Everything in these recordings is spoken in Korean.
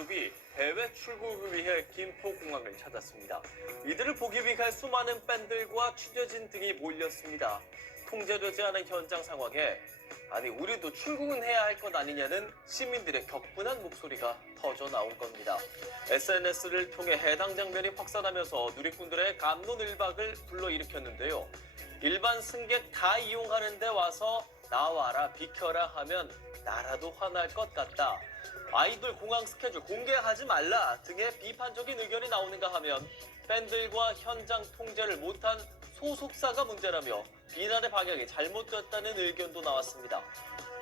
그룹이 해외 출국을 위해 김포공항을 찾았습니다. 이들을 보기 위해 수많은 팬들과 취재진 등이 몰렸습니다. 통제되지 않은 현장 상황에 아니 우리도 출국은 해야 할 것 아니냐는 시민들의 격분한 목소리가 터져 나온 겁니다. SNS를 통해 해당 장면이 확산하면서 누리꾼들의 갑론을박을 불러일으켰는데요. 일반 승객 다 이용하는데 와서 나와라 비켜라 하면 나라도 화날 것 같다. 아이돌 공항 스케줄 공개하지 말라 등의 비판적인 의견이 나오는가 하면 팬들과 현장 통제를 못한 소속사가 문제라며 비난의 방향이 잘못됐다는 의견도 나왔습니다.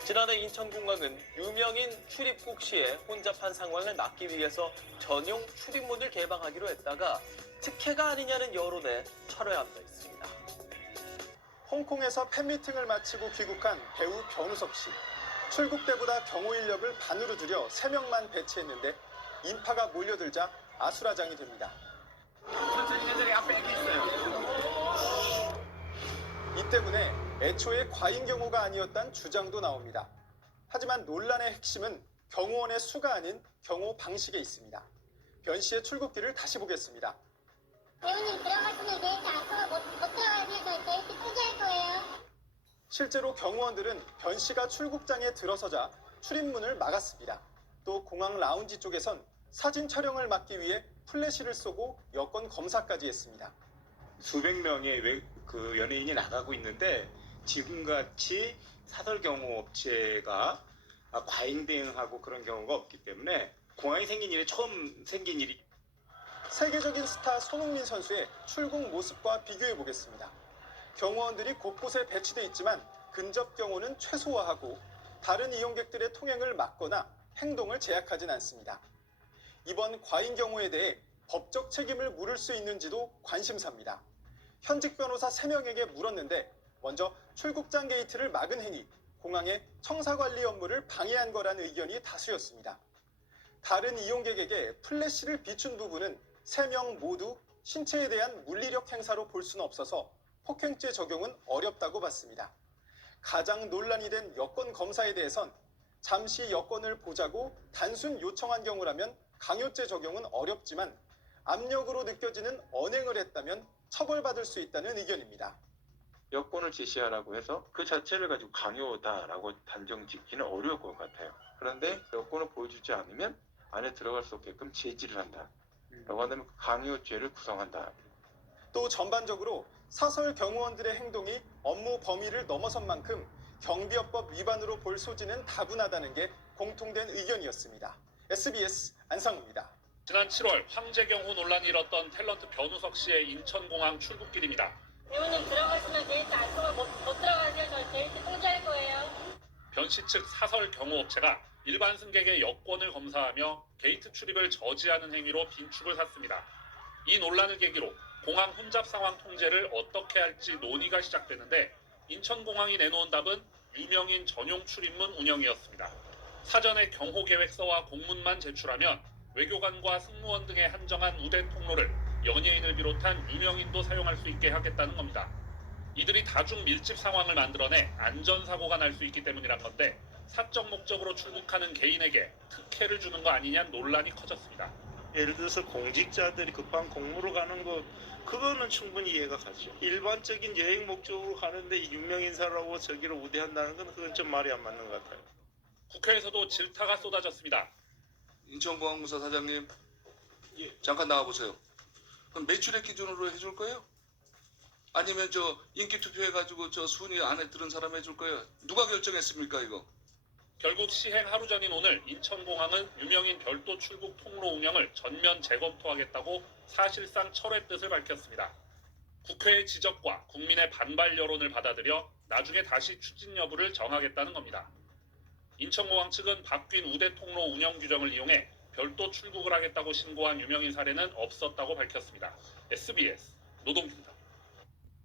지난해 인천공항은 유명인 출입국 시에 혼잡한 상황을 막기 위해서 전용 출입문을 개방하기로 했다가 특혜가 아니냐는 여론에 철회한 바 있습니다. 홍콩에서 팬미팅을 마치고 귀국한 배우 변우석 씨. 출국 때보다 경호 인력을 반으로 줄여 3명만 배치했는데 인파가 몰려들자 아수라장이 됩니다. 이 때문에 애초에 과잉 경호가 아니었다는 주장도 나옵니다. 하지만 논란의 핵심은 경호원의 수가 아닌 경호 방식에 있습니다. 변 씨의 출국길을 다시 보겠습니다. 배우님 들어가시면 게이트 앞으로 못 들어가세요. 저희 게이트 포기할 거예요. 실제로 경호원들은 변 씨가 출국장에 들어서자 출입문을 막았습니다. 또 공항 라운지 쪽에선 사진 촬영을 막기 위해 플래시를 쏘고 여권 검사까지 했습니다. 수백 명의 연예인이 나가고 있는데 지금같이 사설 경호 업체가 과잉 대응하고 그런 경우가 없기 때문에 공항이 생긴 일이 처음 생긴 일이. 세계적인 스타 손흥민 선수의 출국 모습과 비교해 보겠습니다. 경호원들이 곳곳에 배치돼 있지만 근접 경호는 최소화하고 다른 이용객들의 통행을 막거나 행동을 제약하진 않습니다. 이번 과잉 경호에 대해 법적 책임을 물을 수 있는지도 관심사입니다. 현직 변호사 3명에게 물었는데 먼저 출국장 게이트를 막은 행위, 공항의 청사관리 업무를 방해한 거라는 의견이 다수였습니다. 다른 이용객에게 플래시를 비춘 부분은 3명 모두 신체에 대한 물리력 행사로 볼 수는 없어서 폭행죄 적용은 어렵다고 봤습니다. 가장 논란이 된 여권 검사에 대해선 잠시 여권을 보자고 단순 요청한 경우라면 강요죄 적용은 어렵지만 압력으로 느껴지는 언행을 했다면 처벌받을 수 있다는 의견입니다. 여권을 제시하라고 해서 그 자체를 가지고 강요다라고 단정 짓기는 어려울 것 같아요. 그런데 여권을 보여주지 않으면 안에 들어갈 수 없게끔 제지를 한다. 라고 한다면 강요죄를 구성한다. 또 전반적으로 사설 경호원들의 행동이 업무 범위를 넘어선 만큼 경비업법 위반으로 볼 소지는 다분하다는 게 공통된 의견이었습니다. SBS 안상우입니다. 지난 7월 황제경호 논란이 일었던 탤런트 변우석 씨의 인천공항 출국길입니다. 배우님 들어가시면 게이트 앞으로 못 들어가세요. 저희 게이트 포기할 거예요. 변 씨 측 사설 경호업체가 일반 승객의 여권을 검사하며 게이트 출입을 저지하는 행위로 빈축을 샀습니다. 이 논란을 계기로 공항 혼잡 상황 통제를 어떻게 할지 논의가 시작되는데 인천공항이 내놓은 답은 유명인 전용 출입문 운영이었습니다. 사전에 경호 계획서와 공문만 제출하면 외교관과 승무원 등의 한정한 우대 통로를 연예인을 비롯한 유명인도 사용할 수 있게 하겠다는 겁니다. 이들이 다중 밀집 상황을 만들어내 안전사고가 날 수 있기 때문이란 건데 사적 목적으로 출국하는 개인에게 특혜를 주는 거 아니냐는 논란이 커졌습니다. 예를 들어서 공직자들이 급한 공무로 가는 것, 그거는 충분히 이해가 가죠. 일반적인 여행 목적으로 가는데 유명인사라고 저기를 우대한다는 건 그건 좀 말이 안 맞는 것 같아요. 국회에서도 질타가 쏟아졌습니다. 인천공항공사 사장님, 잠깐 나와보세요. 그럼 매출액 기준으로 해줄 거예요? 아니면 인기 투표해가지고 순위 안에 들은 사람 해줄 거예요? 누가 결정했습니까 이거? 결국 시행 하루 전인 오늘 인천공항은 유명인 별도 출국 통로 운영을 전면 재검토하겠다고 사실상 철회 뜻을 밝혔습니다. 국회의 지적과 국민의 반발 여론을 받아들여 나중에 다시 추진 여부를 정하겠다는 겁니다. 인천공항 측은 바뀐 우대 통로 운영 규정을 이용해 별도 출국을 하겠다고 신고한 유명인 사례는 없었다고 밝혔습니다. SBS 노동규입니다.